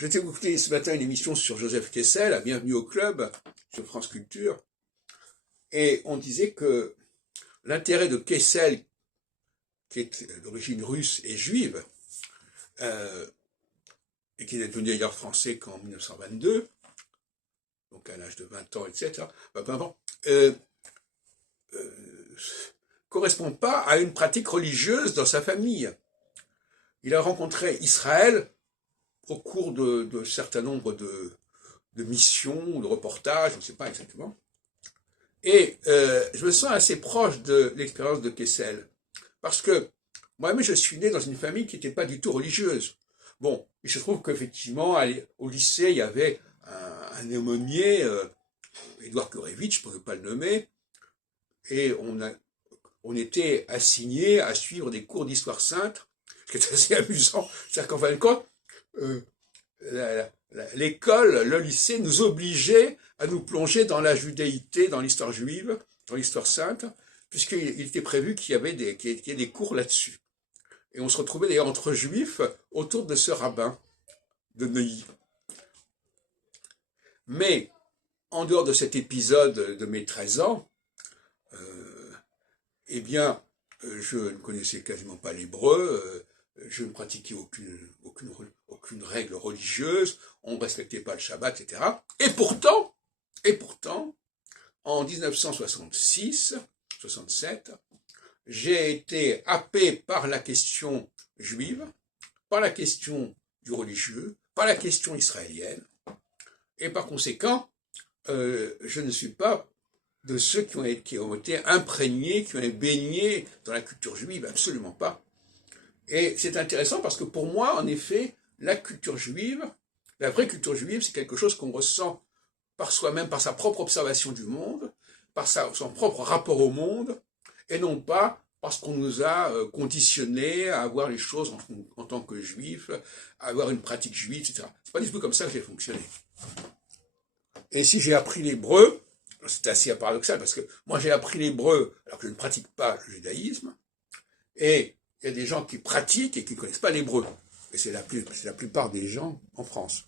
J'étais écouté ce matin une émission sur Joseph Kessel, à Bienvenue au Club, sur France Culture, et on disait que l'intérêt de Kessel, qui est d'origine russe et juive, et qui n'est devenu d'ailleurs français qu'en 1922, donc à l'âge de 20 ans, etc., correspond pas à une pratique religieuse dans sa famille. Il a rencontré Israël au cours de certain nombre de missions ou de reportages, je ne sais pas exactement. Et je me sens assez proche de l'expérience de Kessel. Parce que moi-même, je suis né dans une famille qui n'était pas du tout religieuse. Bon, il se trouve qu'effectivement, au lycée, il y avait un aumônier, Édouard Kurevitch, pour ne pas le nommer, et on était assigné à suivre des cours d'histoire sainte, ce qui est assez amusant. C'est-à-dire qu'en fin de compte, l'école, le lycée nous obligeait à nous plonger dans la judéité, dans l'histoire juive, dans l'histoire sainte, puisqu'il était prévu qu'il y ait des cours là-dessus. Et on se retrouvait d'ailleurs entre juifs autour de ce rabbin de Neuilly. Mais, en dehors de cet épisode de mes 13 ans, eh bien, je ne connaissais quasiment pas l'hébreu, je ne pratiquais aucune règle religieuse, on ne respectait pas le Shabbat, etc. Et pourtant, en 1966-67, j'ai été happé par la question juive, par la question du religieux, par la question israélienne, et par conséquent, je ne suis pas de ceux qui ont été imprégnés, qui ont été baignés dans la culture juive, absolument pas. Et c'est intéressant parce que pour moi, en effet, la culture juive, la vraie culture juive, c'est quelque chose qu'on ressent par soi-même, par sa propre observation du monde, par son propre rapport au monde, et non pas parce qu'on nous a conditionnés à avoir les choses en tant que juifs, à avoir une pratique juive, etc. C'est pas du tout comme ça que j'ai fonctionné. Et si j'ai appris l'hébreu, c'est assez paradoxal parce que moi j'ai appris l'hébreu alors que je ne pratique pas le judaïsme, et il y a des gens qui pratiquent et qui ne connaissent pas l'hébreu. Et c'est la plupart des gens en France.